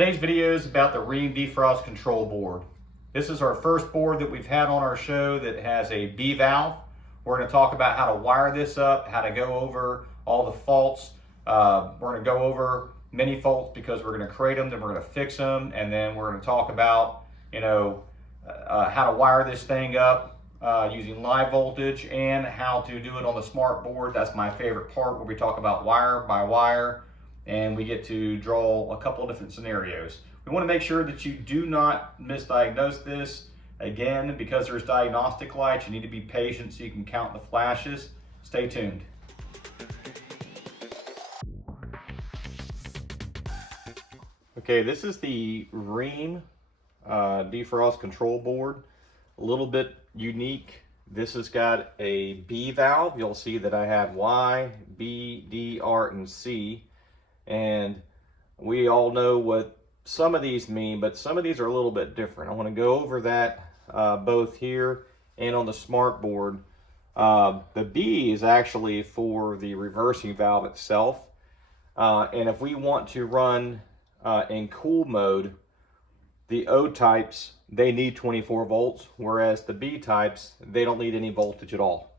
Today's video is about the Rheem Defrost control board. This is our first board that we've had on our show that has a B valve. We're going to talk about how to wire this up, how to go over all the faults. We're going to go over many faults because we're going to create them, then we're going to fix them, and then we're going to talk about, how to wire this thing up using live voltage and how to do it on the smart board. That's my favorite part, where we talk about wire by wire and we get to draw a couple of different scenarios. We want to make sure that you do not misdiagnose this. Again, because there's diagnostic lights, you need to be patient so you can count the flashes. Stay tuned. Okay, this is the Rheem Defrost control board. A little bit unique. This has got a B valve. You'll see that I have Y, B, D, R, and C. And we all know what some of these mean, but some of these are a little bit different. I want to go over that both here and on the smart board. The B is actually for the reversing valve itself. And if we want to run in cool mode, the O types, they need 24 volts, whereas the B types, they don't need any voltage at all.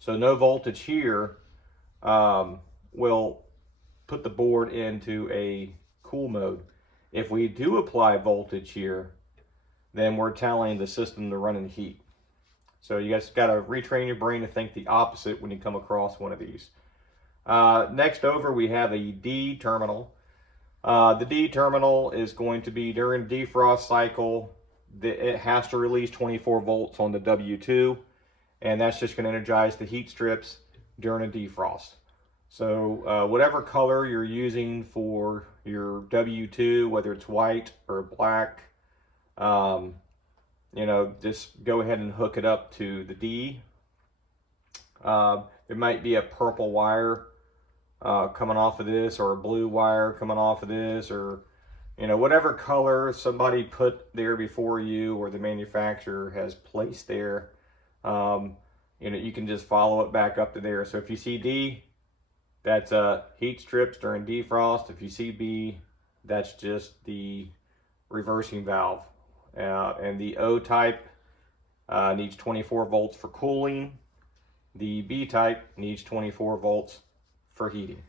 So no voltage here will put the board into a cool mode. If we do apply voltage here, then we're telling the system to run in heat. So you guys got to retrain your brain to think the opposite when you come across one of these. Next over, we have a D terminal. The D terminal is going to be during defrost cycle. It has to release 24 volts on the W2, and that's just going to energize the heat strips during a defrost. So whatever color you're using for your W2, whether it's white or black, just go ahead and hook it up to the D. There might be a purple wire coming off of this, or a blue wire coming off of this, or whatever color somebody put there before you or the manufacturer has placed there. You can just follow it back up to there. So if you see D, that's heat strips during defrost. If you see B, that's just the reversing valve. And the O type needs 24 volts for cooling. The B type needs 24 volts for heating.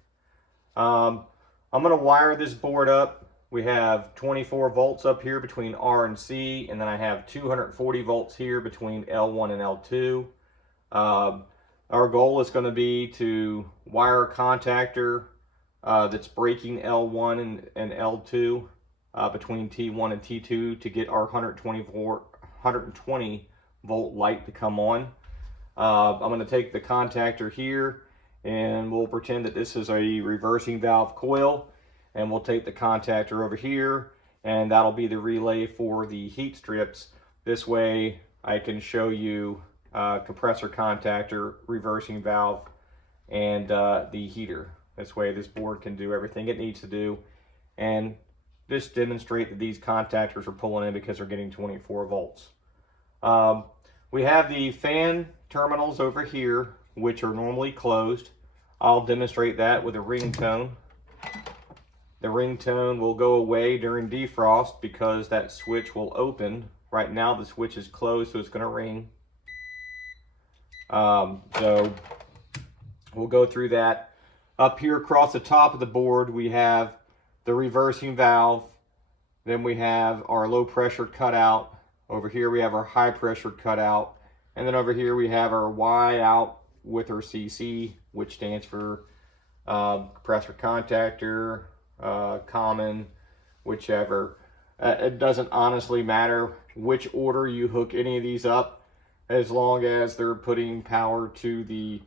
I'm going to wire this board up. We have 24 volts up here between R and C, and then I have 240 volts here between L1 and L2. Our goal is going to be to wire a contactor that's breaking L1 and L2 between T1 and T2 to get our 120 volt light to come on. I'm going to take the contactor here, and we'll pretend that this is a reversing valve coil, and we'll take the contactor over here, and that'll be the relay for the heat strips. This way I can show you compressor contactor, reversing valve, and the heater. This way this board can do everything it needs to do, and just demonstrate that these contactors are pulling in because they're getting 24 volts. We have the fan terminals over here, which are normally closed. I'll demonstrate that with a ringtone. The ringtone will go away during defrost because that switch will open. Right now the switch is closed, so it's going to ring. So we'll go through that. Up here across the top of the board, we have the reversing valve. Then we have our low pressure cutout. Over here we have our high pressure cutout. And then over here we have our Y out with our CC, which stands for compressor contactor, common, whichever. It doesn't honestly matter which order you hook any of these up, as long as they're putting power to the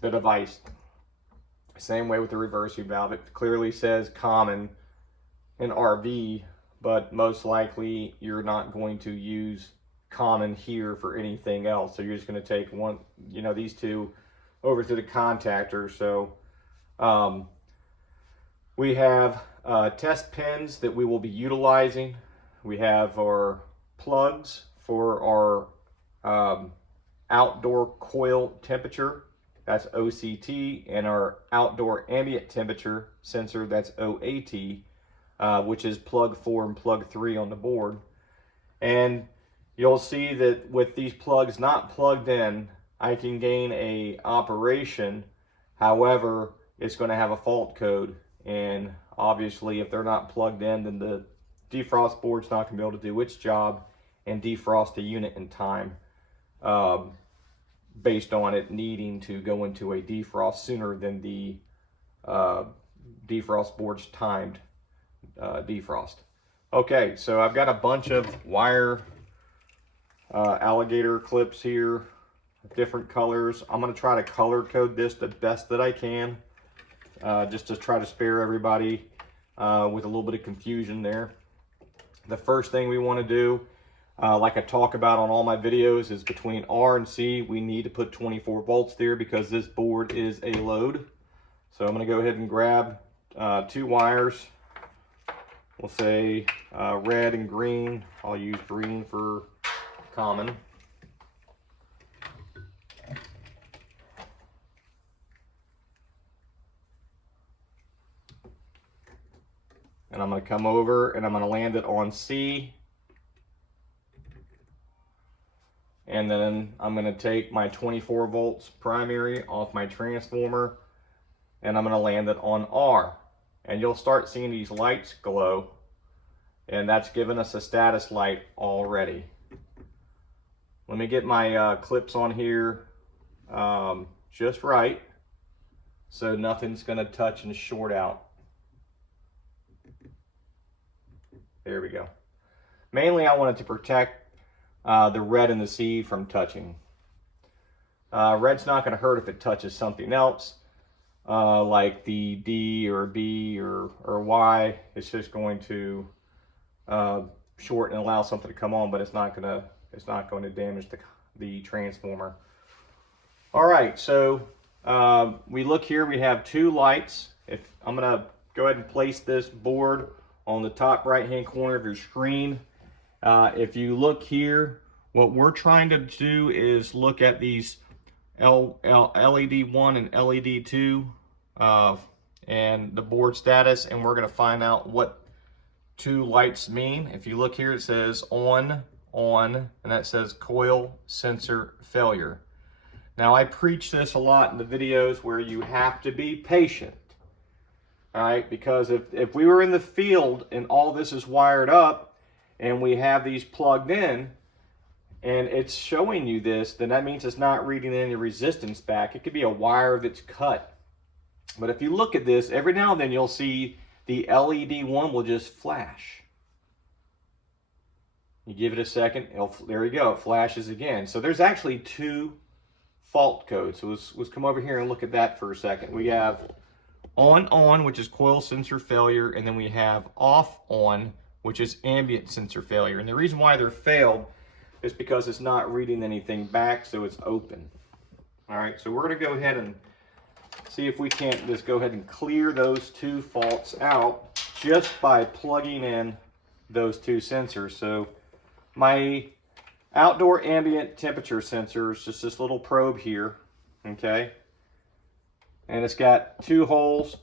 device. Same way with the reversing valve. It clearly says common in RV, but most likely you're not going to use common here for anything else. So you're just going to take one, these two over to the contactor. So we have test pins that we will be utilizing. We have our plugs for our outdoor coil temperature, that's OCT, and our outdoor ambient temperature sensor, that's OAT. which is plug 4 and plug 3 on the board. And you'll see that with these plugs not plugged in, I can gain a operation. However, it's going to have a fault code. And obviously, if they're not plugged in, then the defrost board's not going to be able to do its job and defrost the unit in time, based on it needing to go into a defrost sooner than the defrost board's timed defrost. Okay, so I've got a bunch of wire alligator clips here, different colors. I'm going to try to color code this the best that I can, just to try to spare everybody with a little bit of confusion there. The first thing we want to do, like I talk about on all my videos, is between R and C, we need to put 24 volts there because this board is a load. So I'm going to go ahead and grab 2 wires. We'll say red and green. I'll use green for common. And I'm going to come over and I'm going to land it on C. And then I'm going to take my 24 volts primary off my transformer and I'm going to land it on R. And you'll start seeing these lights glow, and that's giving us a status light already. Let me get my clips on here just right, so nothing's going to touch and short out. There we go. Mainly I wanted to protect the red and the C from touching. Red's not going to hurt if it touches something else. Like the D or B or Y. It's just going to short and allow something to come on, but it's not going to damage the transformer. All right, so we look here. We have 2 lights. If I'm going to go ahead and place this board on the top right hand corner of your screen. If you look here, what we're trying to do is look at these LED 1 and LED 2 and the board status, and we're going to find out what 2 lights mean. If you look here, it says on, and that says coil sensor failure. Now I preach this a lot in the videos where you have to be patient, all right? Because if we were in the field and all this is wired up and we have these plugged in, and it's showing you this, then that means it's not reading any resistance back. It could be a wire that's cut. But if you look at this, every now and then you'll see the LED 1 will just flash. You give it a second, there you go, it flashes again. So there's actually 2 fault codes. So let's come over here and look at that for a second. We have on, which is coil sensor failure, and then we have off-on, which is ambient sensor failure. And the reason why they're failed is because it's not reading anything back, so it's open. All right, so we're going to go ahead and see if we can't just go ahead and clear those 2 faults out just by plugging in those 2 sensors. So my outdoor ambient temperature sensor is just this little probe here, okay? And it's got 2 holes,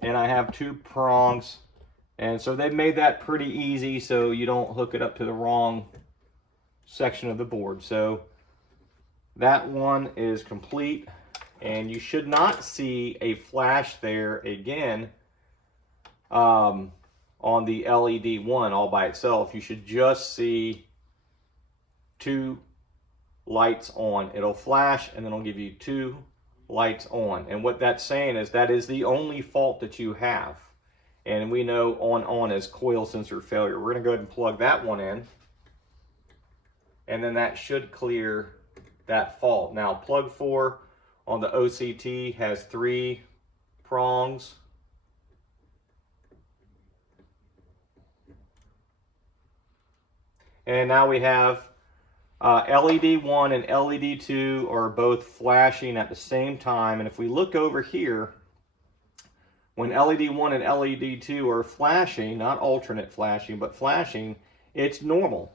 and I have 2 prongs. And so they've made that pretty easy so you don't hook it up to the wrong section of the board. So that one is complete, and you should not see a flash there again on the LED 1 all by itself. You should just see 2 lights on. It'll flash and then it'll give you 2 lights on, and what that's saying is that is the only fault that you have. And we know on is coil sensor failure. We're going to go ahead and plug that one in, and then that should clear that fault. Now plug 4 on the OCT has 3 prongs. And now we have LED 1 and LED 2 are both flashing at the same time. And if we look over here, when LED 1 and LED 2 are flashing, not alternate flashing, but flashing, it's normal.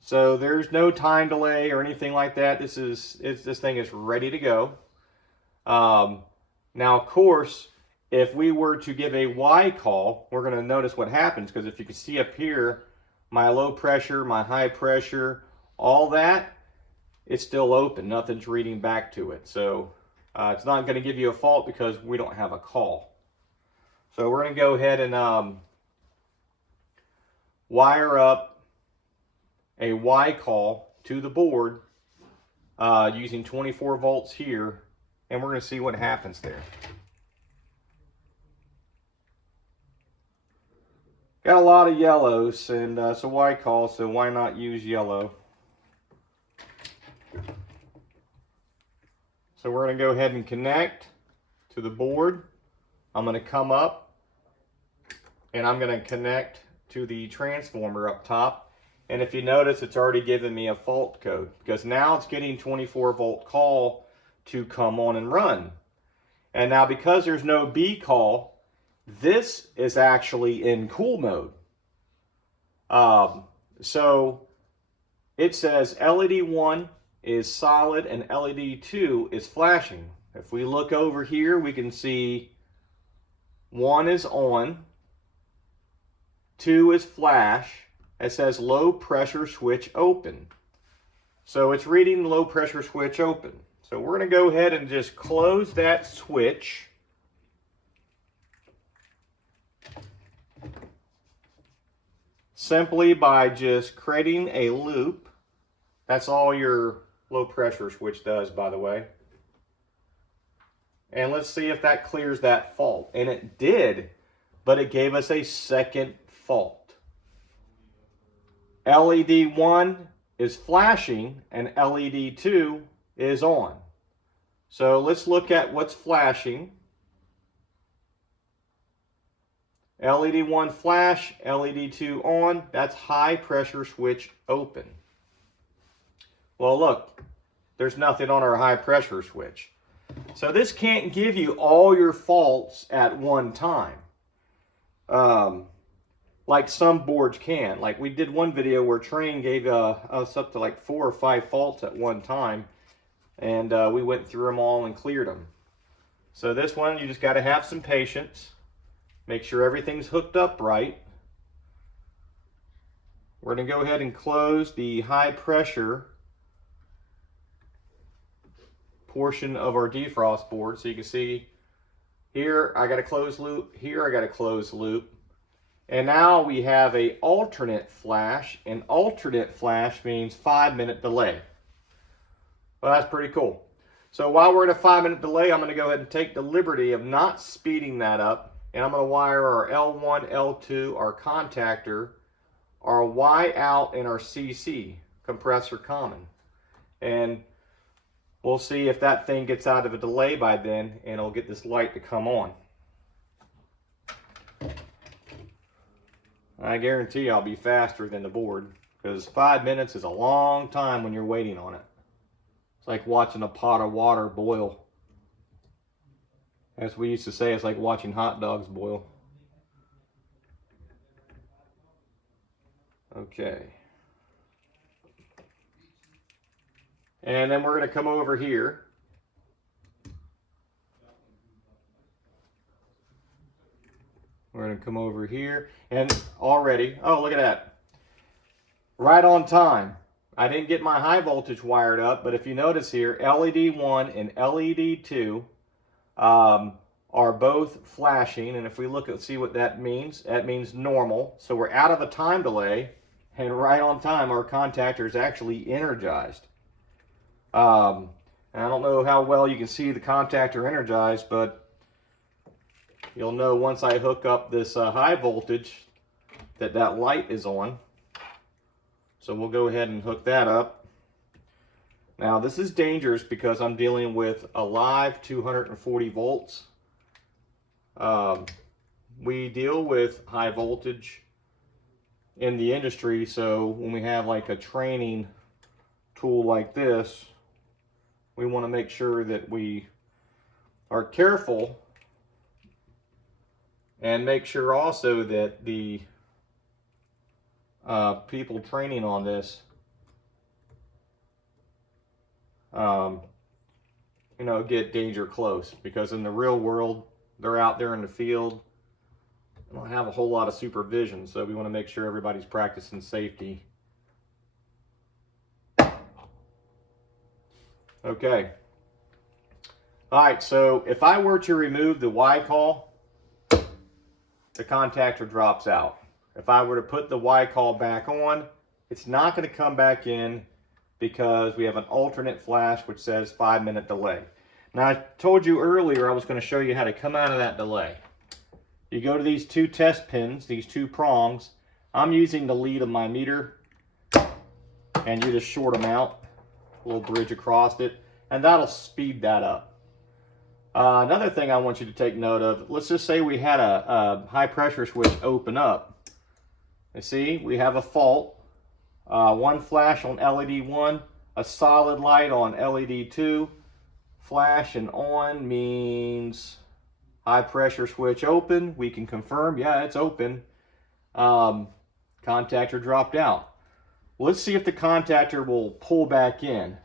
So there's no time delay or anything like that. This thing is ready to go. Now, of course, if we were to give a Y call, we're going to notice what happens, because if you can see up here, my low pressure, my high pressure, all that, it's still open. Nothing's reading back to it. So it's not going to give you a fault because we don't have a call. So we're going to go ahead and wire up a Y call to the board using 24 volts here, and we're going to see what happens there. Got a lot of yellows, and it's a Y call, so why not use yellow? So we're going to go ahead and connect to the board. I'm going to come up and I'm going to connect to the transformer up top. And if you notice, it's already given me a fault code, because now it's getting 24 volt call to come on and run. And now because there's no B call, this is actually in cool mode. So it says LED 1 is solid and LED 2 is flashing. If we look over here, we can see 1 is on, 2 is flash. It says low pressure switch open. So it's reading low pressure switch open. So we're going to go ahead and just close that switch. Simply by just creating a loop. That's all your low pressure switch does, by the way. And let's see if that clears that fault. And it did, but it gave us a second fault. LED 1 is flashing and LED 2 is on. So let's look at what's flashing. LED 1 flash, LED 2 on. That's high pressure switch open. Well, look, there's nothing on our high pressure switch. So this can't give you all your faults at one time. Like some boards can. Like we did one video where Train gave us up to like 4 or 5 faults at one time. And we went through them all and cleared them. So this one, you just got to have some patience. Make sure everything's hooked up right. We're going to go ahead and close the high pressure portion of our defrost board. So you can see here I got a closed loop, here I got a closed loop. And now we have a alternate flash, and alternate flash means 5-minute delay. Well, that's pretty cool. So while we're at a 5-minute delay, I'm going to go ahead and take the liberty of not speeding that up. And I'm going to wire our L1, L2, our contactor, our Y out, and our CC, compressor common. And we'll see if that thing gets out of a delay by then, and it'll get this light to come on. I guarantee I'll be faster than the board, because 5 minutes is a long time when you're waiting on it. It's like watching a pot of water boil. As we used to say, it's like watching hot dogs boil. Okay. And then we're going to come over here. We're going to come over here. And already, oh, look at that. Right on time. I didn't get my high voltage wired up, but if you notice here, LED 1 and LED 2 are both flashing, and if we look at see what that means normal. So we're out of a time delay, and right on time our contactor is actually energized. And I don't know how well you can see the contactor energized, but you'll know once I hook up this high voltage that that light is on. So we'll go ahead and hook that up. Now this is dangerous because I'm dealing with a live 240 volts. We deal with high voltage in the industry, so when we have like a training tool like this, we want to make sure that we are careful and make sure also that the people training on this you know, get danger close, because in the real world they're out there in the field. They don't have a whole lot of supervision, so we want to make sure everybody's practicing safety. Okay. All right, so if I were to remove the Y call, the contactor drops out. If I were to put the Y call back on, it's not going to come back in because we have an alternate flash which says 5-minute delay. Now, I told you earlier I was going to show you how to come out of that delay. You go to these two test pins, these two prongs. I'm using the lead of my meter, and you just short them out, a little bridge across it, and that'll speed that up. Another thing I want you to take note of, let's just say we had a high pressure switch open up. You see, we have a fault. One flash on LED 1, a solid light on LED 2. Flash and on means high pressure switch open. We can confirm, yeah, it's open. Contactor dropped out. Let's see if the contactor will pull back in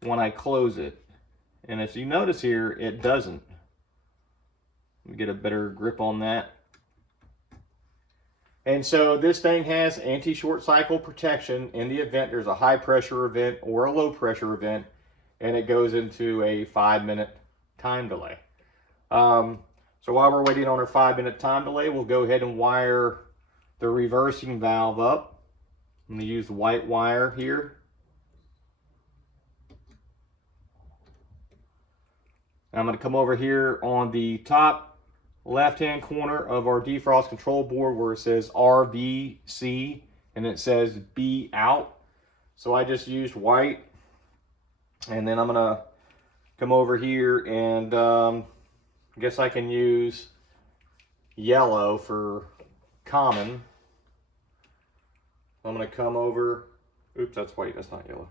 when I close it. And as you notice here, it doesn't. Let me get a better grip on that. And so this thing has anti-short cycle protection in the event there's a high pressure event or a low pressure event, and it goes into a 5-minute time delay. So while we're waiting on our 5-minute time delay, we'll go ahead and wire the reversing valve up. I'm going to use the white wire here. I'm going to come over here on the top left-hand corner of our defrost control board where it says RVC and it says B out. So I just used white, and then I'm going to come over here and I guess I can use yellow for common. I'm going to come over, oops, that's white, that's not yellow.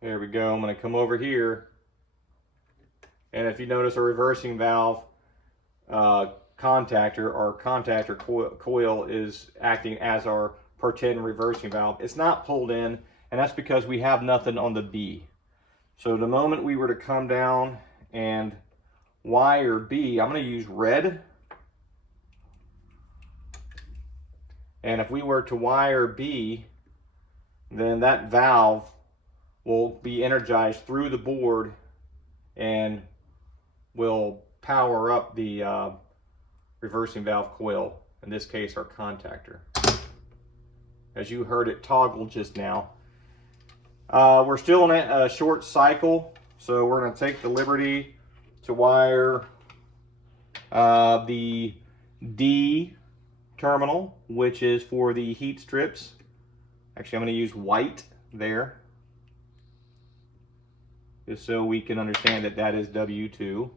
There we go. I'm going to come over here, and if you notice, a reversing valve contactor or contactor coil is acting as our per 10 reversing valve. It's not pulled in, and that's because we have nothing on the B. So the moment we were to come down and wire B, I'm going to use red. And if we were to wire B, then that valve will be energized through the board and will power up the reversing valve coil, in this case our contactor. As you heard it toggle just now. We're still in a short cycle, so we're going to take the liberty to wire the D terminal, which is for the heat strips. Actually, I'm going to use white there, just so we can understand that that is W2.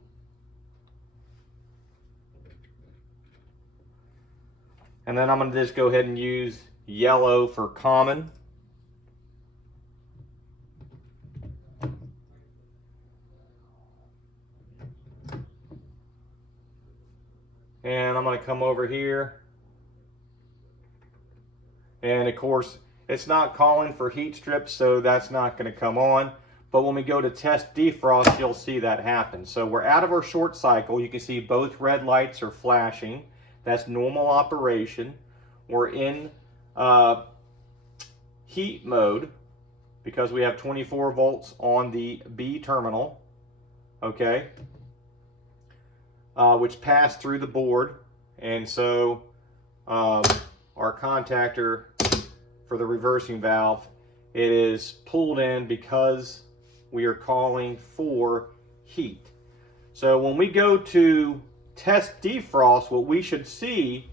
And then I'm going to just go ahead and use yellow for common. And I'm going to come over here. And of course, it's not calling for heat strips, so that's not going to come on. But when we go to test defrost, you'll see that happen. So we're out of our short cycle. You can see both red lights are flashing. That's normal operation. We're in heat mode because we have 24 volts on the B terminal, okay, which passed through the board. And so our contactor for the reversing valve, it is pulled in because we are calling for heat. So when we go to test defrost, what we should see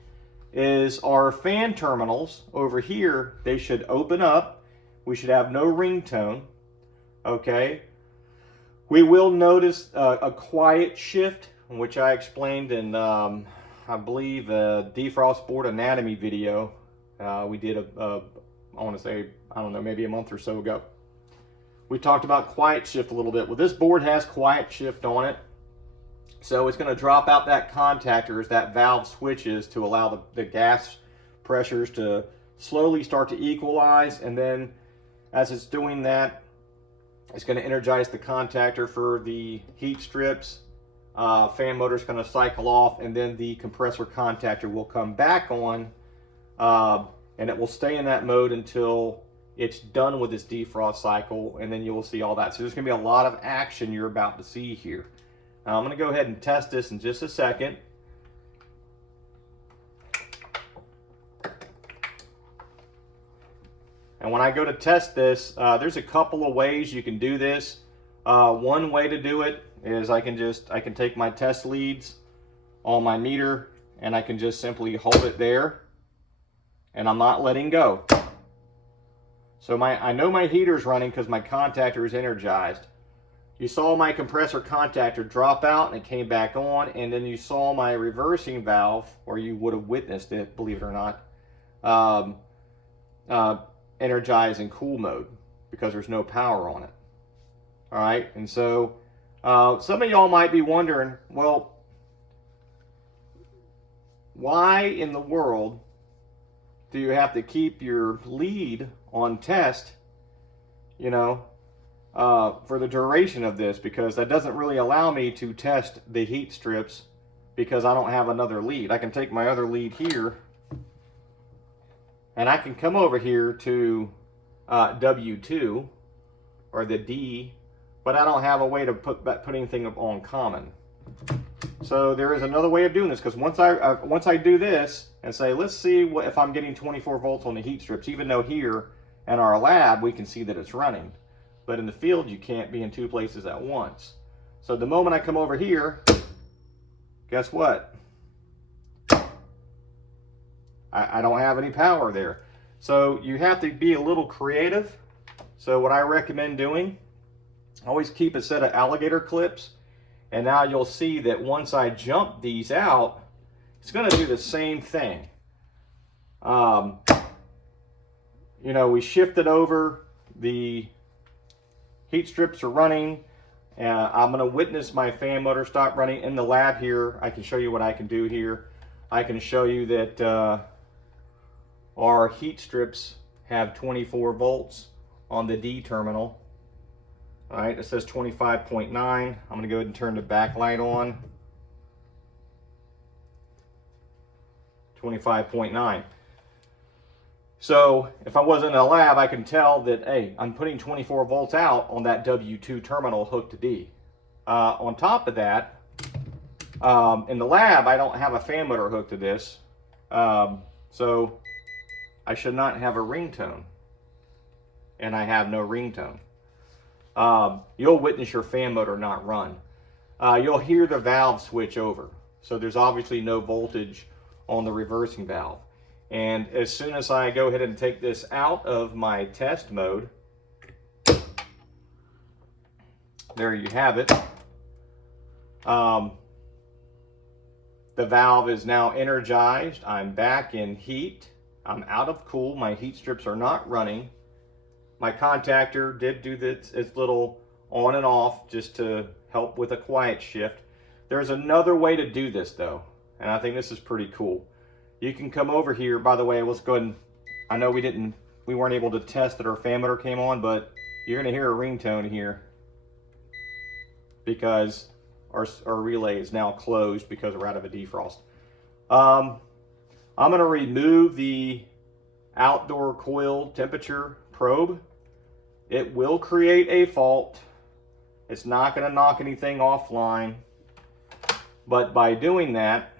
is our fan terminals over here. They should open up. We should have no ringtone. Okay. We will notice a quiet shift, which I explained in, I believe, a defrost board anatomy video. We did I want to say, I don't know, maybe a month or so ago. We talked about quiet shift a little bit. Well, this board has quiet shift on it. So it's going to drop out that contactor as that valve switches to allow the gas pressures to slowly start to equalize. And then As it's doing that, it's going to energize the contactor for the heat strips. Fan motor is going to cycle off, and then the compressor contactor will come back on, and it will stay in that mode until it's done with its defrost cycle, and then you will see all that. So there's going to be a lot of action you're about to see here. Now I'm going to go ahead and test this in just a second. And when I go to test this, there's a couple of ways you can do this. One way to do it is I can take my test leads on my meter, and I can just simply hold it there, and I'm not letting go. So I know my heater's running because my contactor is energized. You saw my compressor contactor drop out and it came back on, and then you saw my reversing valve, or you would have witnessed it, believe it or not, energize in cool mode because there's no power on it. All right, and so some of y'all might be wondering, well, why in the world do you have to keep your lead on test, you know, for the duration of this? Because that doesn't really allow me to test the heat strips because I don't have another lead. I can take my other lead here, and I can come over here to W2 or the D, but I don't have a way to put anything on common. So there is another way of doing this, because once I do this and say, let's see if I'm getting 24 volts on the heat strips, even though here in our lab we can see that it's running, but in the field you can't be in two places at once. So the moment I come over here, guess what? I don't have any power there. So you have to be a little creative. So what I recommend doing, always keep a set of alligator clips, and now you'll see that once I jump these out, it's going to do the same thing. You know, we shifted over, the heat strips are running, and I'm going to witness my fan motor stop running. In the lab here, I can show you what I can do here. I can show you that our heat strips have 24 volts on the D terminal. All right, it says 25.9. I'm going to go ahead and turn the backlight on. 25.9. So if I wasn't in a lab, I can tell that, hey, I'm putting 24 volts out on that W2 terminal hooked to D. On top of that, in the lab, I don't have a fan motor hooked to this. So I should not have a ringtone. And I have no ringtone. You'll witness your fan motor not run. You'll hear the valve switch over. So there's obviously no voltage on the reversing valve. And as soon as I go ahead and take this out of my test mode, there you have it. The valve is now energized. I'm back in heat. I'm out of cool. My heat strips are not running. My contactor did do its little on and off just to help with a quiet shift. There's another way to do this though, and I think this is pretty cool. You can come over here. By the way, let's go ahead and, I know we weren't able to test that our fan motor came on, but you're gonna hear a ringtone here because our relay is now closed because we're out of a defrost. I'm gonna remove the outdoor coil temperature probe. It will create a fault. It's not going to knock anything offline, but by doing that,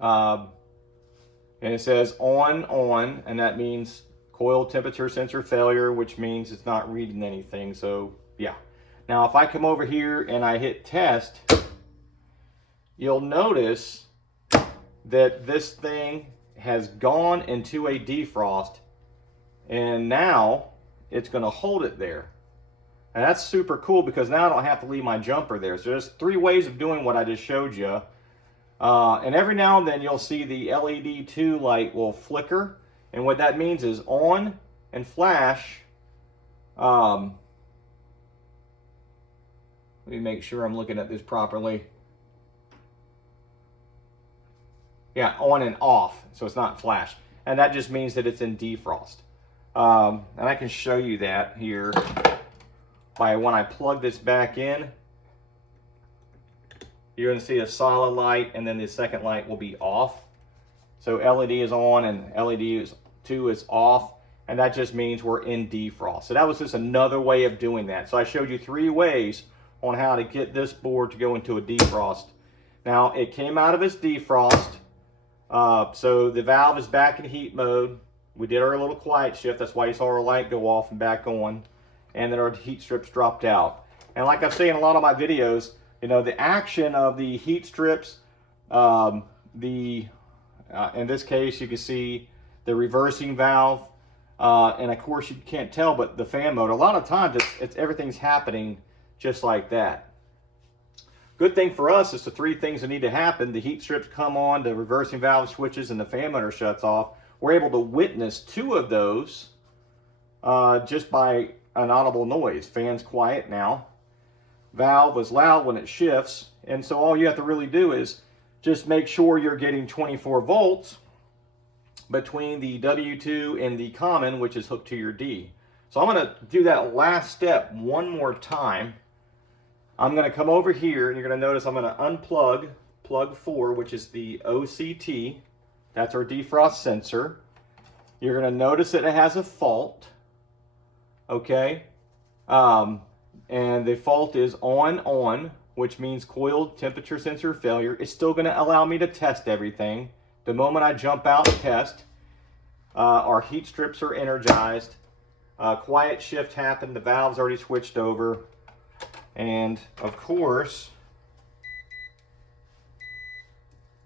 and it says on, and that means coil temperature sensor failure, which means it's not reading anything. So yeah. Now if I come over here and I hit test, you'll notice that this thing has gone into a defrost, and now it's going to hold it there. And that's super cool because now I don't have to leave my jumper there. So there's three ways of doing what I just showed you. And every now and then you'll see the LED 2 light will flicker, and what that means is on and flash. Let me make sure I'm looking at this properly. Yeah, on and off, so it's not flash. And that just means that it's in defrost. And I can show you that here by when I plug this back in. You're going to see a solid light, and then the second light will be off. So LED is on and LED 2 is off, and that just means we're in defrost. So that was just another way of doing that. So I showed you 3 ways on how to get this board to go into a defrost. Now it came out of its defrost, so the valve is back in heat mode. We did our little quiet shift, that's why you saw our light go off and back on, and then our heat strips dropped out. And like I've said in a lot of my videos, you know, the action of the heat strips, in this case you can see the reversing valve, and of course you can't tell, but the fan motor, a lot of times everything's happening just like that. Good thing for us is the 3 things that need to happen. The heat strips come on, the reversing valve switches, and the fan motor shuts off. We're able to witness 2 of those just by an audible noise. Fan's quiet now. Valve was loud when it shifts. And so all you have to really do is just make sure you're getting 24 volts between the W2 and the common, which is hooked to your D. So I'm going to do that last step one more time. I'm going to come over here, and you're going to notice I'm going to unplug plug 4, which is the OCT. That's our defrost sensor. You're going to notice that it has a fault. Okay. And the fault is on, which means coil temperature sensor failure. It's still going to allow me to test everything. The moment I jump out and test, our heat strips are energized. Quiet shift happened. The valve's already switched over. And of course,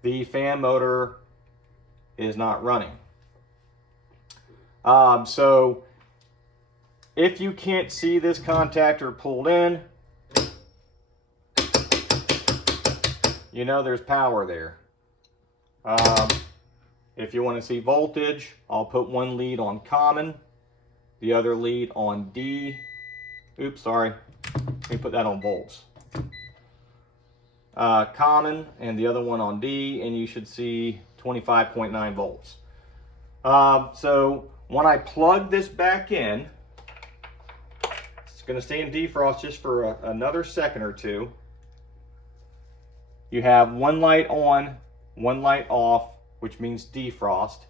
the fan motor is not running. So if you can't see this contactor pulled in, you know there's power there. If you want to see voltage, I'll put one lead on common, the other lead on D. Oops, sorry. Let me put that on volts. Common and the other one on D, and you should see 25.9 volts. So when I plug this back in, it's going to stay in defrost just for another second or 2. You have one light on, one light off, which means defrost,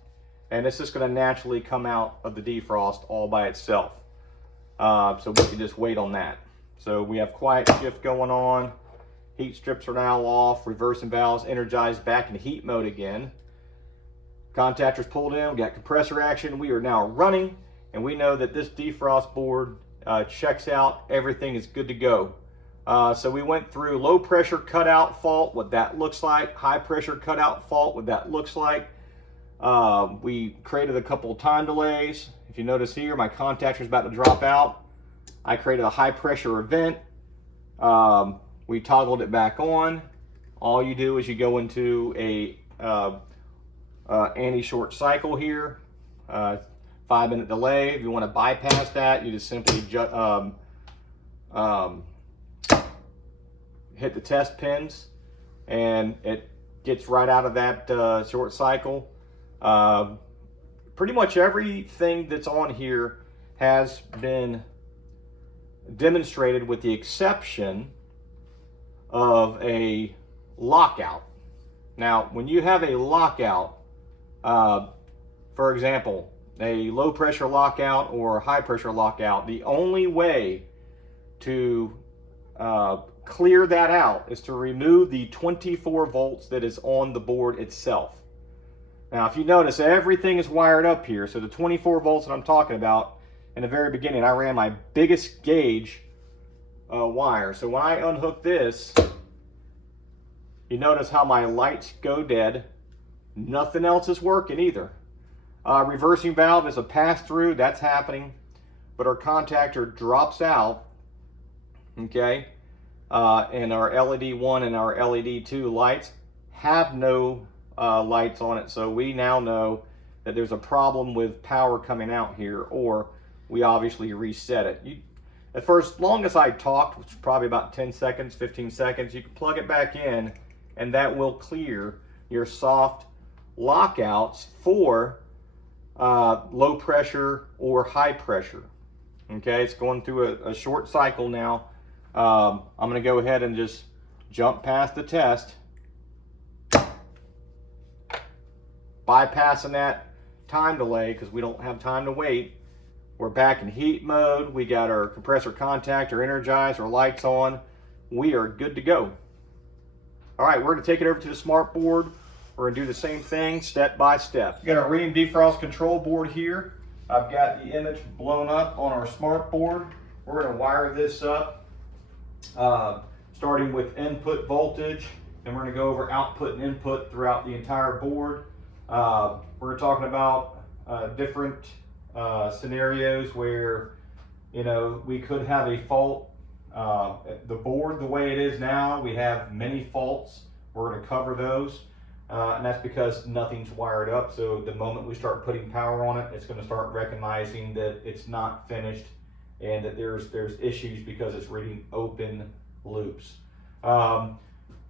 and it's just going to naturally come out of the defrost all by itself. So we can just wait on that. So we have quiet shift going on. Heat strips are now off. Reversing valves energized back in heat mode again. Contactors pulled in. We got compressor action. We are now running, and we know that this defrost board checks out. Everything is good to go. So we went through low pressure cutout fault, what that looks like. High pressure cutout fault, what that looks like. We created a couple of time delays. If you notice here, my contactor is about to drop out. I created a high pressure event. We toggled it back on. All you do is you go into a anti-short cycle here, 5-minute delay. If you want to bypass that, you just simply hit the test pins, and it gets right out of that short cycle. Pretty much everything that's on here has been demonstrated with the exception of a lockout. Now, when you have a lockout, for example, a low pressure lockout or a high pressure lockout, the only way to clear that out is to remove the 24 volts that is on the board itself. Now, if you notice, everything is wired up here. So the 24 volts that I'm talking about, in the very beginning, I ran my biggest gauge wire. So when I unhook this, you notice how my lights go dead. Nothing else is working either. Reversing valve is a pass-through. That's happening. But our contactor drops out. Okay. And our LED 1 and our LED 2 lights have no lights on it. So we now know that there's a problem with power coming out here, or we obviously reset it. At first, longest I talked, which was probably about 10 seconds, 15 seconds, you can plug it back in, and that will clear your soft lockouts for low pressure or high pressure. Okay, it's going through a short cycle now. I'm going to go ahead and just jump past the test, bypassing that time delay because we don't have time to wait. We're back in heat mode. We got our compressor contactor energized, our lights on. We are good to go. All right, we're going to take it over to the smart board. We're going to do the same thing step by step. We got our Rheem Defrost control board here. I've got the image blown up on our smart board. We're going to wire this up, starting with input voltage, and we're going to go over output and input throughout the entire board. We're talking about different scenarios where, you know, we could have a fault. The board, the way it is now, we have many faults. We're going to cover those. And that's because nothing's wired up. So the moment we start putting power on it, it's going to start recognizing that it's not finished and that there's issues because it's reading open loops. If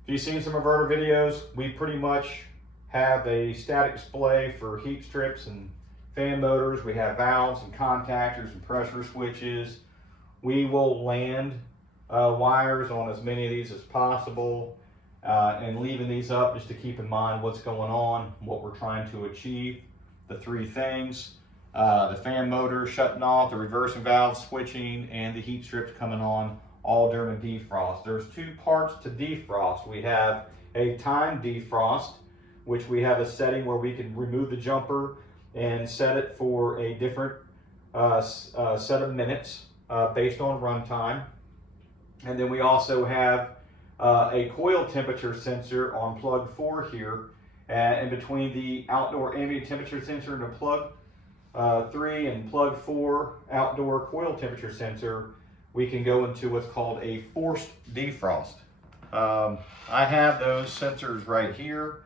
you've seen some of our videos, we pretty much have a static display for heat strips and fan motors. We have valves and contactors and pressure switches. We will land wires on as many of these as possible. And leaving these up just to keep in mind what's going on, what we're trying to achieve. The three things, the fan motor shutting off, the reversing valve switching, and the heat strips coming on all during the defrost. There's two parts to defrost. We have a time defrost, which we have a setting where we can remove the jumper and set it for a different set of minutes based on runtime. And then we also have a coil temperature sensor on plug 4 here, and between the outdoor ambient temperature sensor and the plug 3 and plug 4 outdoor coil temperature sensor, we can go into what's called a forced defrost. I have those sensors right here.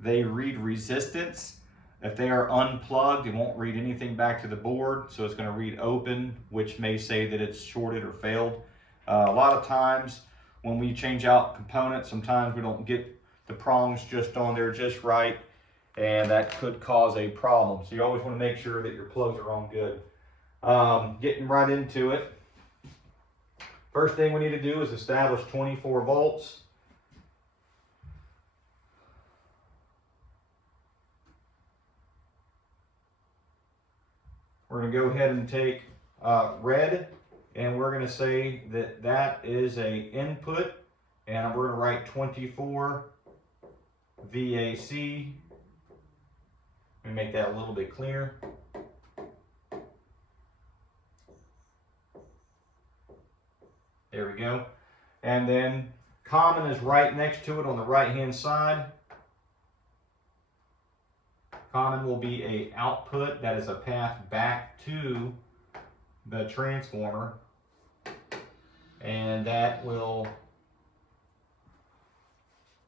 They read resistance. If they are unplugged, it won't read anything back to the board, so it's going to read open, which may say that it's shorted or failed. A lot of times when we change out components, sometimes we don't get the prongs just on there just right, and that could cause a problem. So you always want to make sure that your plugs are on good. Getting right into it. First thing we need to do is establish 24 volts. We're going to go ahead and take red, and we're going to say that that is a input, and we're going to write 24 VAC. Let me make that a little bit cleaner. There we go. And then common is right next to it on the right hand side. Common will be a output, that is a path back to the transformer, and that will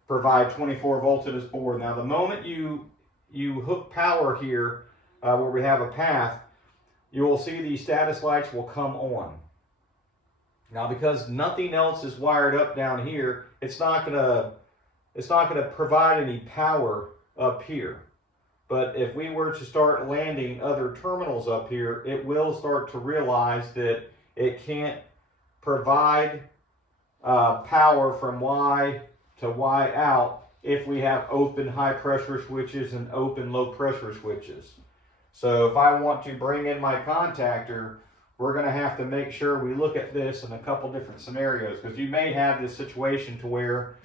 provide 24 volts to this board. Now the moment you hook power here where we have a path, you will see these status lights will come on. Now because nothing else is wired up down here, it's not gonna provide any power up here. But if we were to start landing other terminals up here, it will start to realize that it can't provide power from Y to Y out if we have open high pressure switches and open low pressure switches. So if I want to bring in my contactor, we're going to have to make sure we look at this in a couple different scenarios, because you may have this situation to where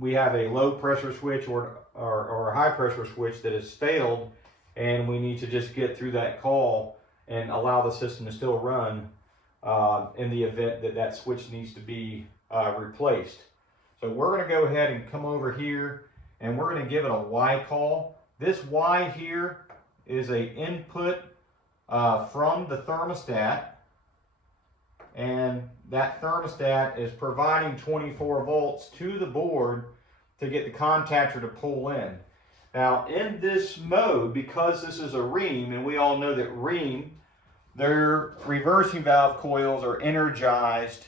we have a low pressure switch or a high pressure switch that has failed, and we need to just get through that call and allow the system to still run in the event that that switch needs to be replaced. So we're going to go ahead and come over here, and we're going to give it a Y call. This Y here is a input from the thermostat, and that thermostat is providing 24 volts to the board to get the contactor to pull in. Now in this mode, because this is a Rheem, and we all know that Rheem, their reversing valve coils are energized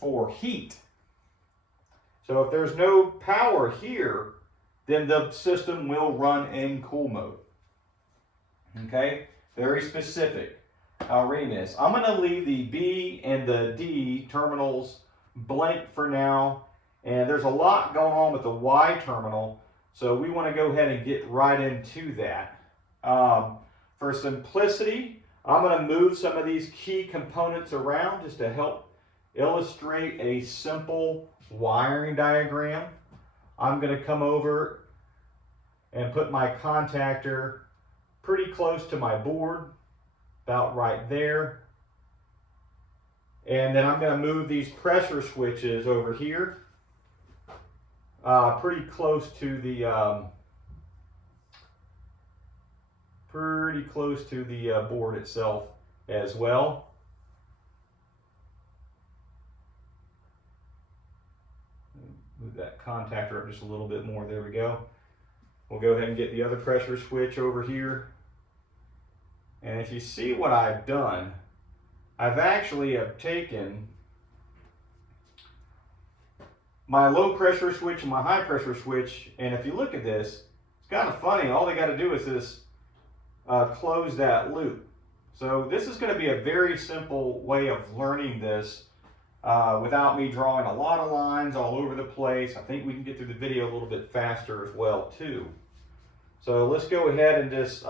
for heat. So if there's no power here, then the system will run in cool mode. Okay, very specific how Rheem is. I'm going to leave the B and the D terminals blank for now, and there's a lot going on with the Y terminal, so we want to go ahead and get right into that. For simplicity, I'm going to move some of these key components around just to help illustrate a simple wiring diagram. I'm going to come over and put my contactor pretty close to my board, about right there. And then I'm going to move these pressure switches over here, pretty close to the board itself as well. Move that contactor up just a little bit more. There we go. We'll go ahead and get the other pressure switch over here. And if you see what I've done, I've actually taken my low pressure switch and my high pressure switch, and if you look at this, it's kind of funny. All they got to do is this close that loop. So this is going to be a very simple way of learning this without me drawing a lot of lines all over the place. I think we can get through the video a little bit faster as well too. So let's go ahead and just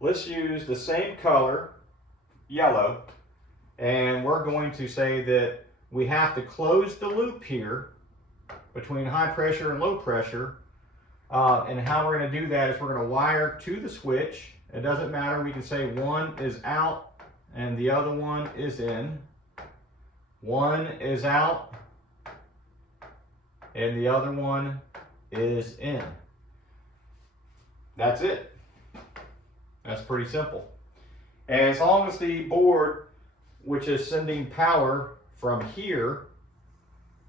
let's use the same color, yellow, and we're going to say that we have to close the loop here between high pressure and low pressure. And how we're going to do that is we're going to wire to the switch. It doesn't matter. We can say one is out and the other one is in. One is out and the other one is in. That's it. That's pretty simple. And as long as the board, which is sending power from here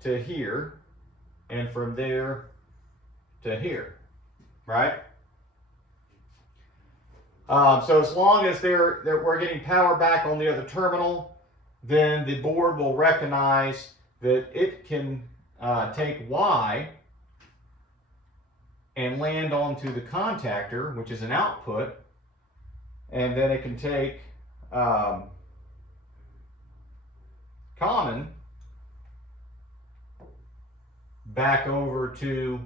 to here and from there to here, right? So as long as we're getting power back on the other terminal, then the board will recognize that it can take Y and land onto the contactor, which is an output, and then it can take common back over to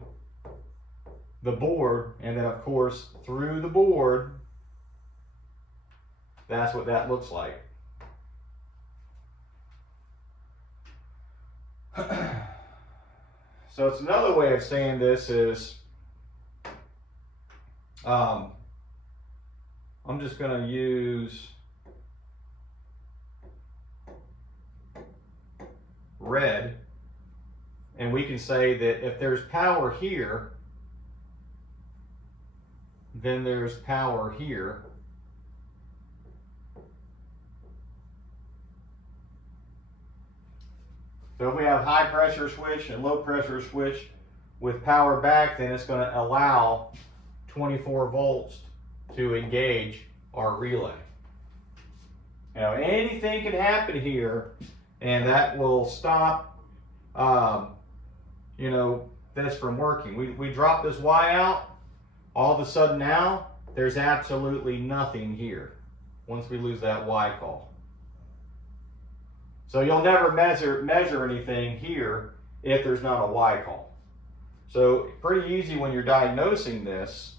the board, and then of course through the board. That's what that looks like. So it's another way of saying this is I'm just going to use red, and we can say that if there's power here, then there's power here. So if we have high pressure switch and low pressure switch with power back, then it's going to allow 24 volts to engage our relay. Now anything can happen here, and that will stop this from working. We drop this Y out, all of a sudden now there's absolutely nothing here once we lose that Y call. So you'll never measure anything here if there's not a Y call. So pretty easy when you're diagnosing this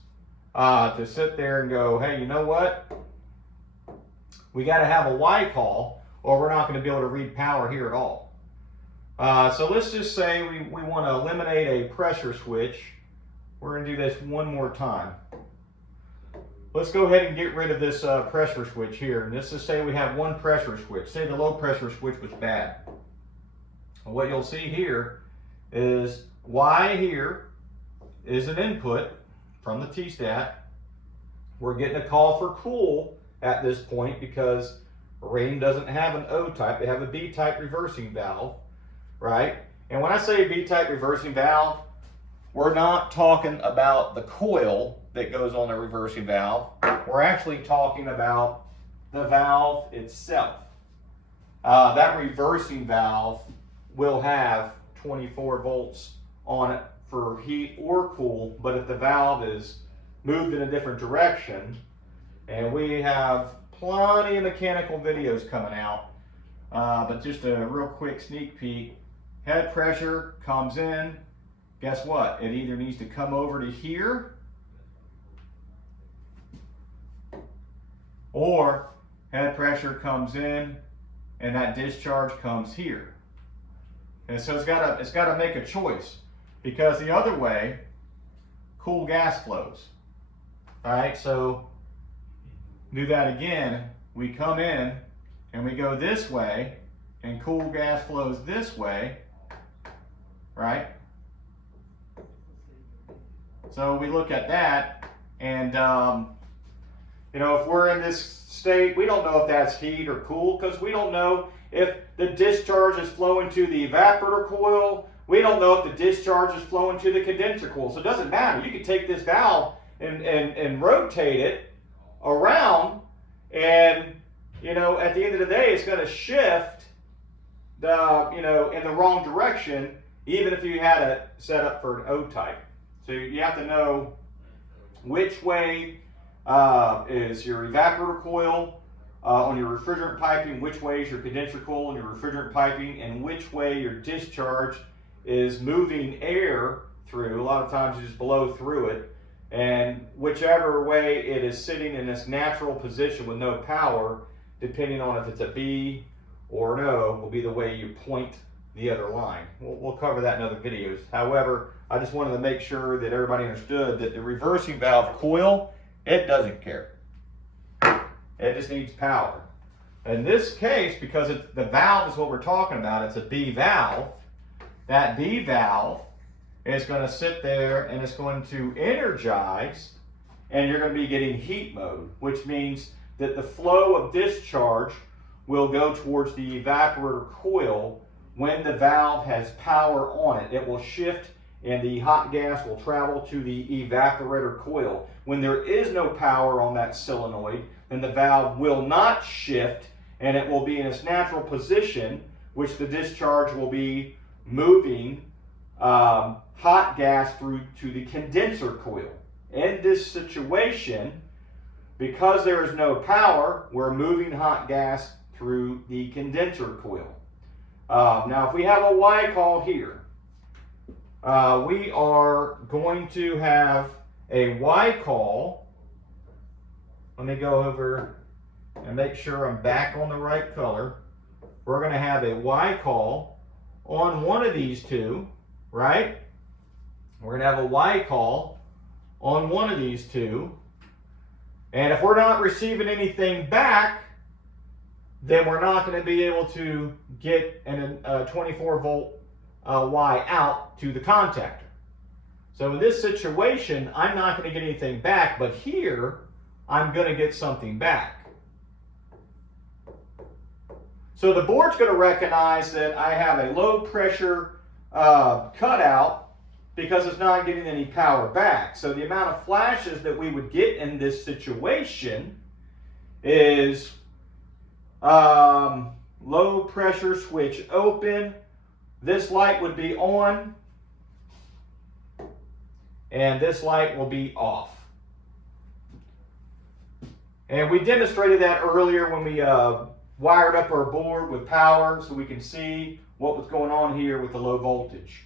to sit there and go, hey, you know what? We got to have a Y call or we're not going to be able to read power here at all. So let's just say we want to eliminate a pressure switch. We're going to do this one more time. Let's go ahead and get rid of this pressure switch here. And let's just say we have one pressure switch. Say the low pressure switch was bad. And what you'll see here is Y here is an input from the T-stat. We're getting a call for cool at this point because Rheem doesn't have an O-type. They have a B-type reversing valve, right? And when I say B-type reversing valve, we're not talking about the coil that goes on the reversing valve. We're actually talking about the valve itself. That reversing valve will have 24 volts on it for heat or cool, but if the valve is moved in a different direction. And we have plenty of mechanical videos coming out. But just a real quick sneak peek. Head pressure comes in. Guess what? It either needs to come over to here, or head pressure comes in and that discharge comes here. And so it's got to make a choice, because the other way, cool gas flows. All right, so do that again. We come in and we go this way, and cool gas flows this way, right? So we look at that, and you know, if we're in this state, we don't know if that's heat or cool, because we don't know if the discharge is flowing to the evaporator coil. We don't know if the discharge is flowing to the condenser coil. So it doesn't matter. You can take this valve and rotate it around, and you know, at the end of the day, it's going to shift you know, in the wrong direction, even if you had it set up for an O-type. So you have to know which way is your evaporator coil on your refrigerant piping, which way is your condenser coil on your refrigerant piping, and which way your discharge is moving air through. A lot of times you just blow through it, and whichever way it is sitting in its natural position with no power, depending on if it's a B or an O, will be the way you point the other line. We'll cover that in other videos. However, I just wanted to make sure that everybody understood that the reversing valve coil, it doesn't care. It just needs power. In this case, because the valve is what we're talking about, it's a B valve. That B valve is going to sit there and it's going to energize, and you're going to be getting heat mode, which means that the flow of discharge will go towards the evaporator coil when the valve has power on it. It will shift and the hot gas will travel to the evaporator coil. When there is no power on that solenoid, then the valve will not shift, and it will be in its natural position, which the discharge will be moving hot gas through to the condenser coil. In this situation, because there is no power, we're moving hot gas through the condenser coil. Now, if we have a Y call here, we are going to have a Y call. Let me go over and make sure I'm back on the right color. We're going to have a Y call on one of these two, right? We're going to have a Y call on one of these two. And if we're not receiving anything back, then we're not going to be able to get a 24 volt Y out to the contactor. So in this situation, I'm not going to get anything back, but here, I'm going to get something back. So the board's going to recognize that I have a low pressure cutout because it's not getting any power back. So the amount of flashes that we would get in this situation is low pressure switch open. This light would be on, and this light will be off. And we demonstrated that earlier when we wired up our board with power so we can see what was going on here with the low voltage.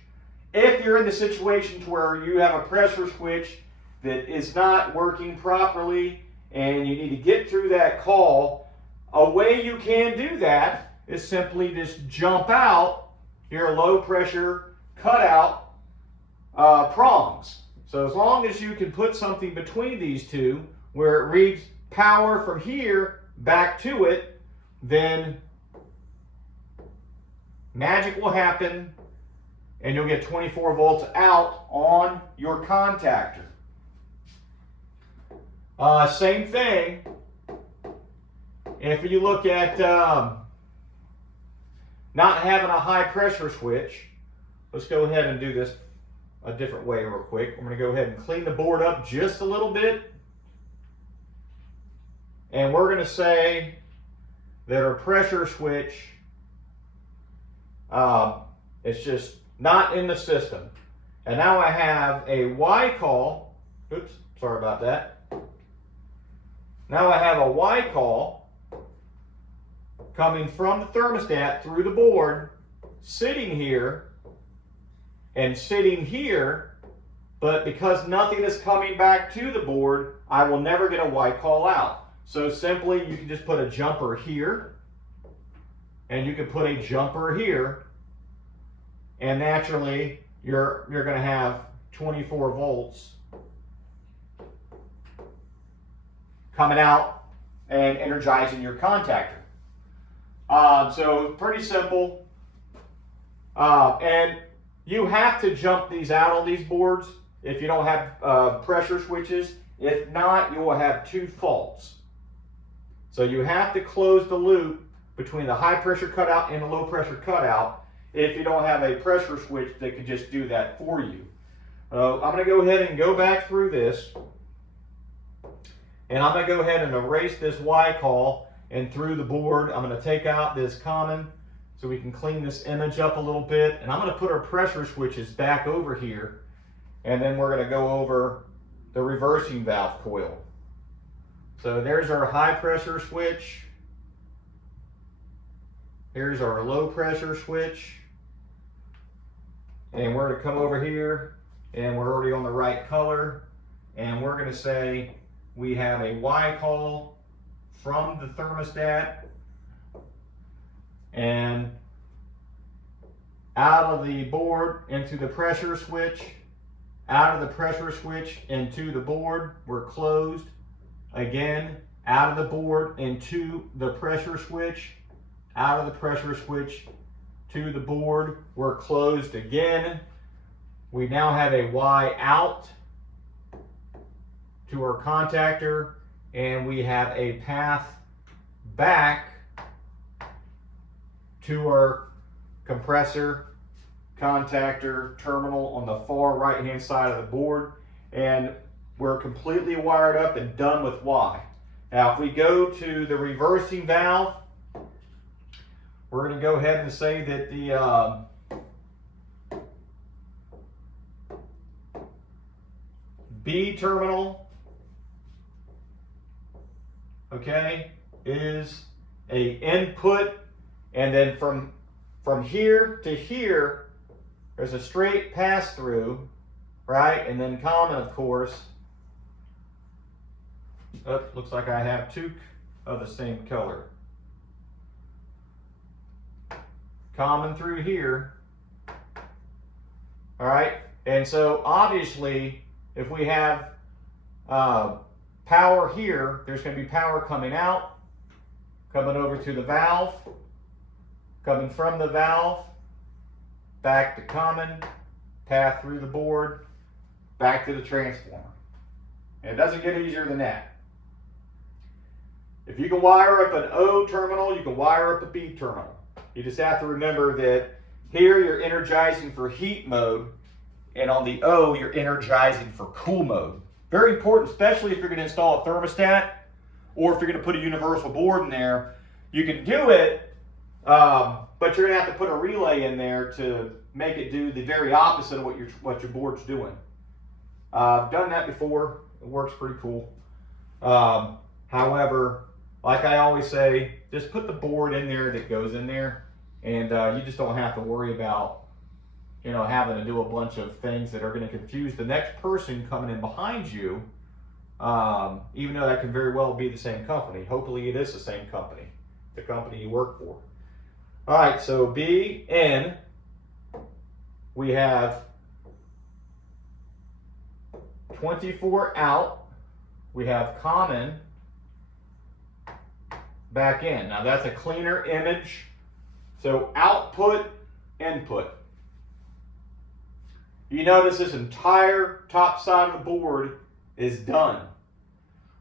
If you're in the situation to where you have a pressure switch that is not working properly and you need to get through that call, a way you can do that is simply just jump out your low pressure cutout prongs. So as long as you can put something between these two where it reads power from here back to it, then magic will happen and you'll get 24 volts out on your contactor. Same thing if you look at not having a high pressure switch. Let's go ahead and do this a different way real quick. I'm going to go ahead and clean the board up just a little bit. And we're going to say that our pressure switch is just not in the system. And now I have a Y call, oops, Sorry about that. Now I have a Y call coming from the thermostat through the board, sitting here and sitting here, but because nothing is coming back to the board, I will never get a Y call out. So simply you can just put a jumper here, and you can put a jumper here, and naturally you're going to have 24 volts coming out and energizing your contactor. So pretty simple. And you have to jump these out on these boards if you don't have pressure switches. If not, you will have two faults. So you have to close the loop between the high pressure cutout and the low pressure cutout if you don't have a pressure switch that can just do that for you. I'm going to go ahead and go back through this, and I'm going to go ahead and erase this Y call, and through the board I'm going to take out this common so we can clean this image up a little bit, and I'm going to put our pressure switches back over here, and then we're going to go over the reversing valve coil. So there's our high pressure switch. Here's our low pressure switch. And we're going to come over here, and we're already on the right color. And we're going to say we have a Y call from the thermostat and out of the board into the pressure switch, out of the pressure switch into the board, we're closed. Again, out of the board into the pressure switch, out of the pressure switch to the board, we're closed again. We now have a Y out to our contactor, and we have a path back to our compressor contactor terminal on the far right hand side of the board, and we're completely wired up and done with Y. Now if we go to the reversing valve, we're going to go ahead and say that the B terminal, okay, is a input, and then from here to here there's a straight pass through, right? And then common, of course. Oh, looks like I have two of the same color. Common through here. All right, and so obviously if we have power here, there's going to be power coming out, coming over to the valve, coming from the valve, back to common, path through the board, back to the transformer. And it doesn't get easier than that. If you can wire up an O terminal, you can wire up a B terminal. You just have to remember that here you're energizing for heat mode, and on the O you're energizing for cool mode. Very important, especially if you're going to install a thermostat or if you're going to put a universal board in there. You can do it, but you're going to have to put a relay in there to make it do the very opposite of what your board's doing. I've done that before. It works pretty cool. However, like I always say, just put the board in there that goes in there, and you just don't have to worry about, you know, having to do a bunch of things that are going to confuse the next person coming in behind you, even though that can very well be the same company. Hopefully it is the same company, the company you work for. All right, so B, N, we have 24 out, we have common back in. Now that's a cleaner image. So output, input. You notice this entire top side of the board is done.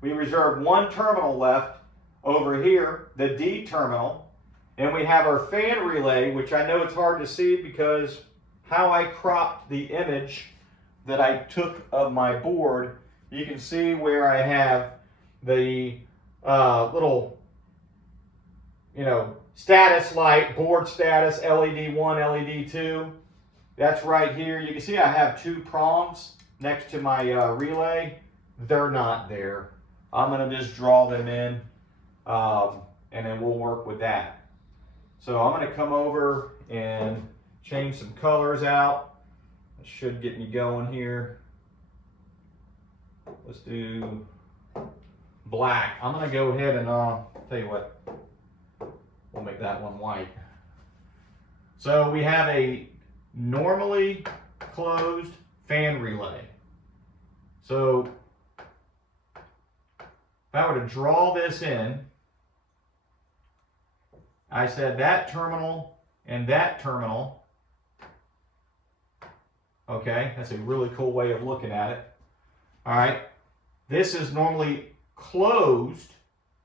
We reserve one terminal left over here, the D terminal, and we have our fan relay, which I know it's hard to see because how I cropped the image that I took of my board. You can see where I have the little, you know, status light, board status, LED 1, LED 2. That's right here. You can see I have two prongs next to my relay. they're not there. I'm going to just draw them in, and then we'll work with that. So I'm going to come over and change some colors out. It should get me going here. Let's do black. I'm going to go ahead and tell you what, we'll make that one white. So we have a normally closed fan relay. So if I were to draw this in, I said that terminal and that terminal. Okay, that's a really cool way of looking at it. All right, this is normally closed,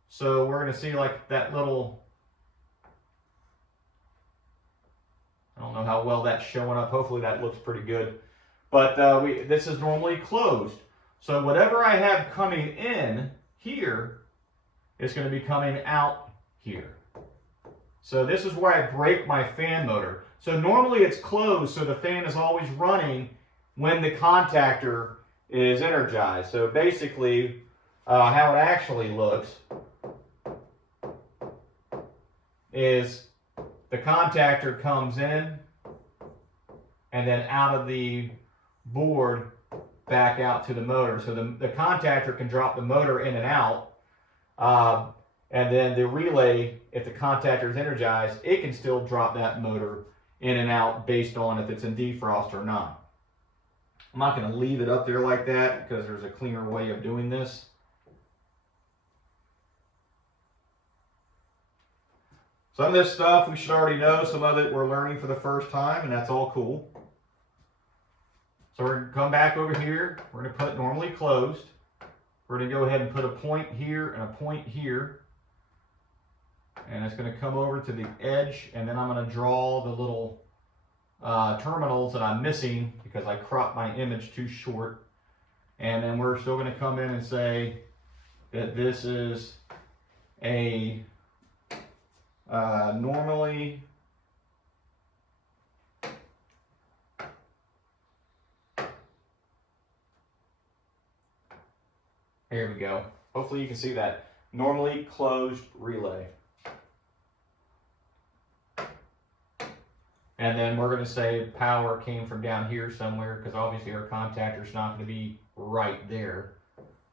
so we're going to see like that little, I don't know how well that's showing up. Hopefully that looks pretty good. But this is normally closed. So whatever I have coming in here is going to be coming out here. So this is where I break my fan motor. So normally it's closed, so the fan is always running when the contactor is energized. So basically, how it actually looks is the contactor comes in and then out of the board back out to the motor. So the contactor can drop the motor in and out, and then the relay, if the contactor is energized, it can still drop that motor in and out based on if it's in defrost or not. I'm not going to leave it up there like that because there's a cleaner way of doing this. Some of this stuff we should already know, some of it we're learning for the first time, and that's all cool. So we're going to come back over here. We're going to put normally closed. We're going to go ahead and put a point here and a point here. And it's going to come over to the edge, and then I'm going to draw the little terminals that I'm missing because I cropped my image too short. And then we're still going to come in and say that this is a normally here we go. Hopefully you can see that. Normally closed relay. And then we're going to say power came from down here somewhere because obviously our contactor is not going to be right there.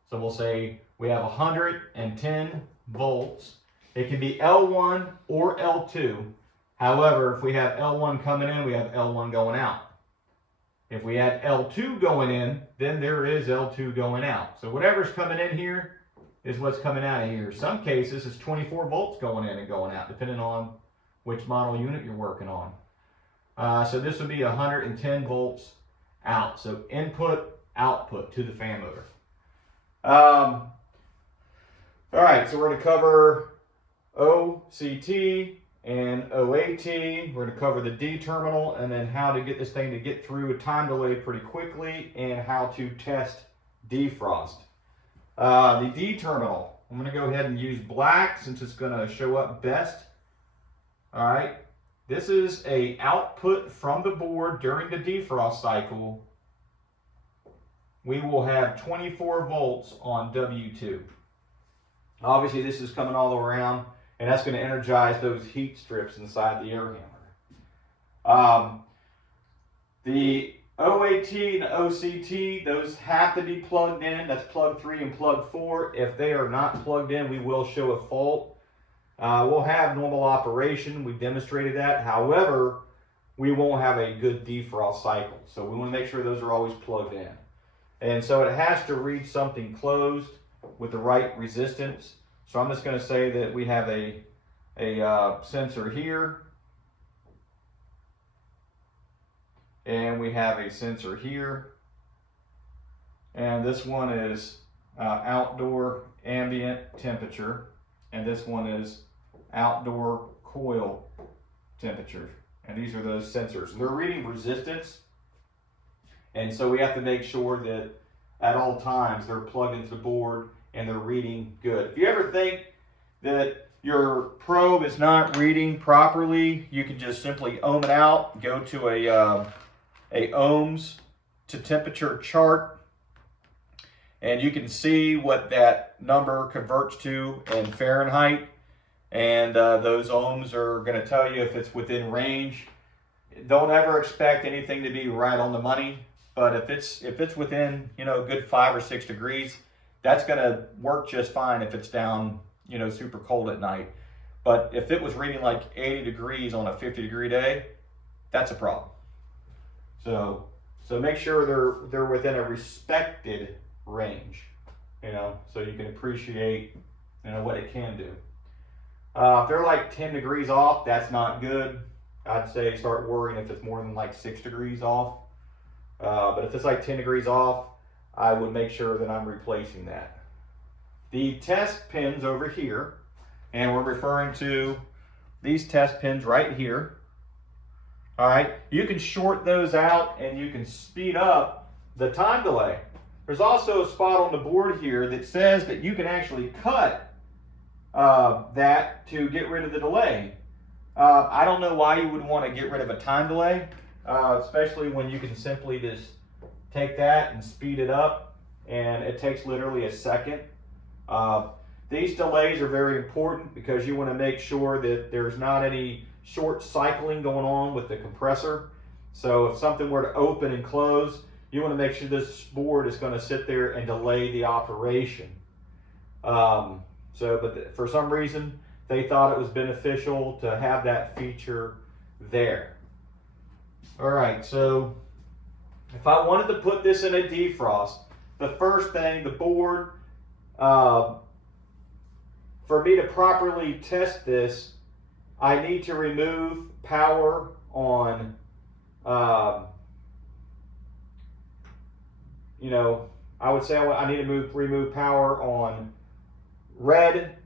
So we'll say we have 110 volts. It can be L1 or L2. However, if we have L1 coming in, we have L1 going out. If we had L2 going in, then there is L2 going out. So whatever's coming in here is what's coming out of here. Some cases it's 24 volts going in and going out, depending on which model unit you're working on. So this would be 110 volts out. So input, output to the fan motor. All right, so we're going to cover OCT and OAT. We're going to cover the D terminal and then how to get this thing to get through a time delay pretty quickly and how to test defrost. The D terminal, I'm going to go ahead and use black since it's going to show up best. All right, this is a output from the board during the defrost cycle. We will have 24 volts on W2. Obviously, this is coming all around, and that's going to energize those heat strips inside the air handler. The OAT and OCT, those have to be plugged in. That's plug 3 and plug 4. If they are not plugged in, we will show a fault. We'll have normal operation. We demonstrated that. However, we won't have a good defrost cycle. So we want to make sure those are always plugged in. And so it has to read something closed with the right resistance. So I'm just going to say that we have a sensor here. And we have a sensor here. And this one is outdoor ambient temperature. And this one is outdoor coil temperature. And these are those sensors. They're reading resistance. And so we have to make sure that at all times they're plugged into the board and they're reading good. If you ever think that your probe is not reading properly, you can just simply ohm it out, go to a ohms to temperature chart, And you can see what that number converts to in Fahrenheit. And those ohms are going to tell you if it's within range. Don't ever expect anything to be right on the money. But if it's within, you know, a good 5 or 6 degrees, that's going to work just fine if it's down, you know, super cold at night. But if it was reading like 80 degrees on a 50-degree day, that's a problem. So make sure they're within a respected range, you know, so you can appreciate, you know, what it can do. If they're like 10 degrees off, that's not good. I'd say start worrying if it's more than like 6 degrees off. But if it's like 10 degrees off, I would make sure that I'm replacing that. The test pins over here, and we're referring to these test pins right here. All right, you can short those out and you can speed up the time delay. There's also a spot on the board here that says that you can actually cut that to get rid of the delay. I don't know why you would want to get rid of a time delay, especially when you can simply just take that and speed it up, and it takes literally a second. These delays are very important because you want to make sure that there's not any short cycling going on with the compressor. So if something were to open and close, you want to make sure this board is going to sit there and delay the operation. But for some reason, they thought it was beneficial to have that feature there. All right, so if I wanted to put this in a defrost, the first thing, the board, for me to properly test this, I need to remove power on, you know, I would say I need to remove power on red,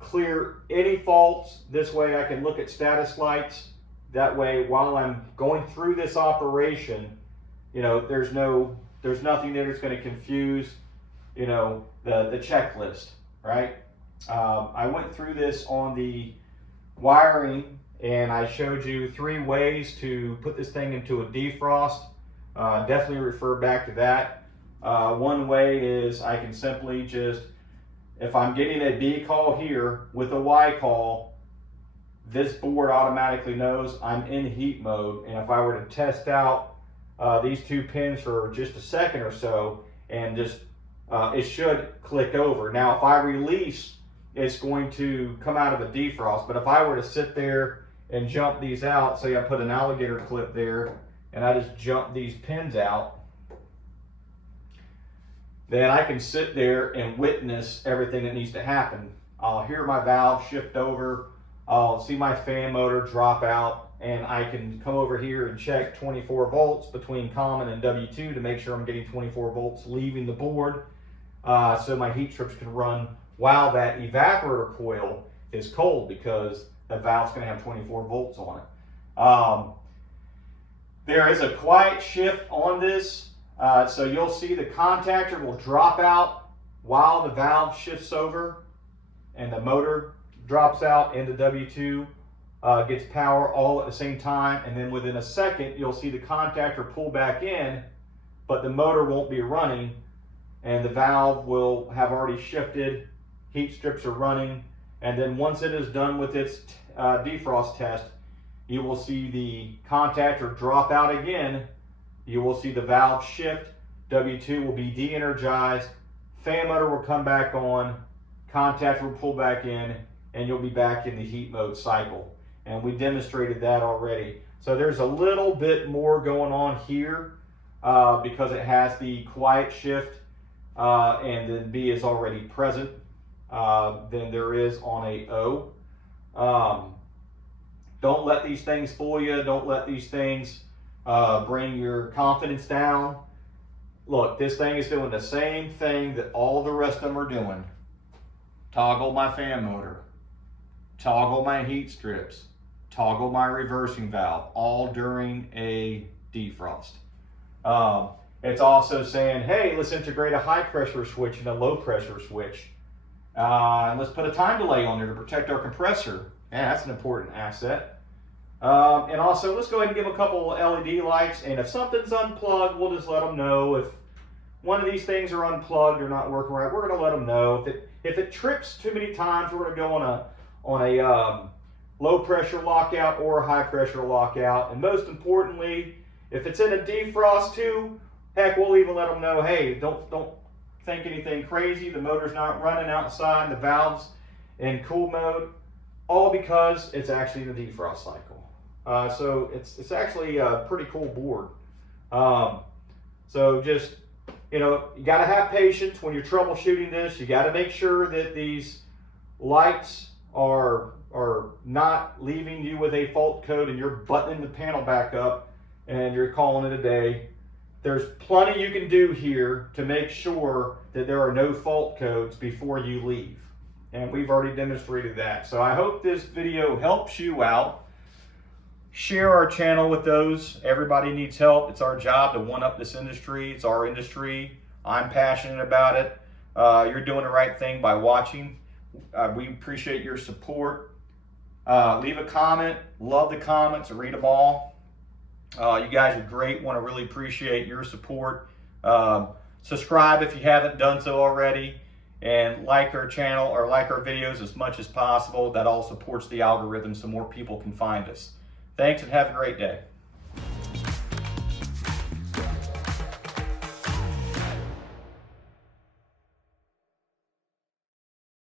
clear any faults. This way I can look at status lights. That way, while I'm going through this operation, you know, there's nothing there that's going to confuse, you know, the checklist, right? I went through this on the wiring, and I showed you 3 ways to put this thing into a defrost. Definitely refer back to that. One way is I can simply just, if I'm getting a B call here with a Y call, this board automatically knows I'm in heat mode. And if I were to test out these 2 pins for just a second or so, and just it should click over. Now, if I release, it's going to come out of a defrost. But if I were to sit there and jump these out, say I put an alligator clip there, and I just jump these pins out, then I can sit there and witness everything that needs to happen. I'll hear my valve shift over, I'll see my fan motor drop out, and I can come over here and check 24 volts between common and W2 to make sure I'm getting 24 volts leaving the board, so my heat strips can run while that evaporator coil is cold, because the valve's going to have 24 volts on it. There is a quiet shift on this, so you'll see the contactor will drop out while the valve shifts over, and the motor drops out into W2, gets power all at the same time, and then within a second you'll see the contactor pull back in, but the motor won't be running, and the valve will have already shifted, heat strips are running, and then once it is done with its defrost test, you will see the contactor drop out again, you will see the valve shift, W2 will be de-energized, fan motor will come back on, contactor will pull back in, and you'll be back in the heat mode cycle. And we demonstrated that already. So there's a little bit more going on here because it has the quiet shift and then B is already present than there is on a O. Don't let these things fool you. Don't let these things bring your confidence down. Look, this thing is doing the same thing that all the rest of them are doing. Toggle my fan motor, toggle my heat strips, toggle my reversing valve, all during a defrost. It's also saying, hey, let's integrate a high pressure switch and a low pressure switch. And let's put a time delay on there to protect our compressor. Yeah, that's an important asset. And also, let's go ahead and give a couple LED lights, and if something's unplugged, we'll just let them know. If one of these things are unplugged or not working right, we're going to let them know. If it trips too many times, we're going to go on a low pressure lockout or a high pressure lockout. And most importantly, if it's in a defrost too, heck, we'll even let them know, hey, don't think anything crazy. The motor's not running outside, the valve's in cool mode, all because it's actually the defrost cycle. So it's actually a pretty cool board. So just, you got to have patience when you're troubleshooting this. You got to make sure that these lights are not leaving you with a fault code and you're buttoning the panel back up and you're calling it a day. There's plenty you can do here to make sure that there are no fault codes before you leave. And we've already demonstrated that. So I hope this video helps you out. Share our channel with those. Everybody needs help. It's our job to one-up this industry. It's our industry. I'm passionate about it. You're doing the right thing by watching. We appreciate your support. Leave a comment. Love the comments. Read them all. You guys are great. Want to really appreciate your support. Subscribe if you haven't done so already. And like our channel or like our videos as much as possible. That all supports the algorithm so more people can find us. Thanks and have a great day.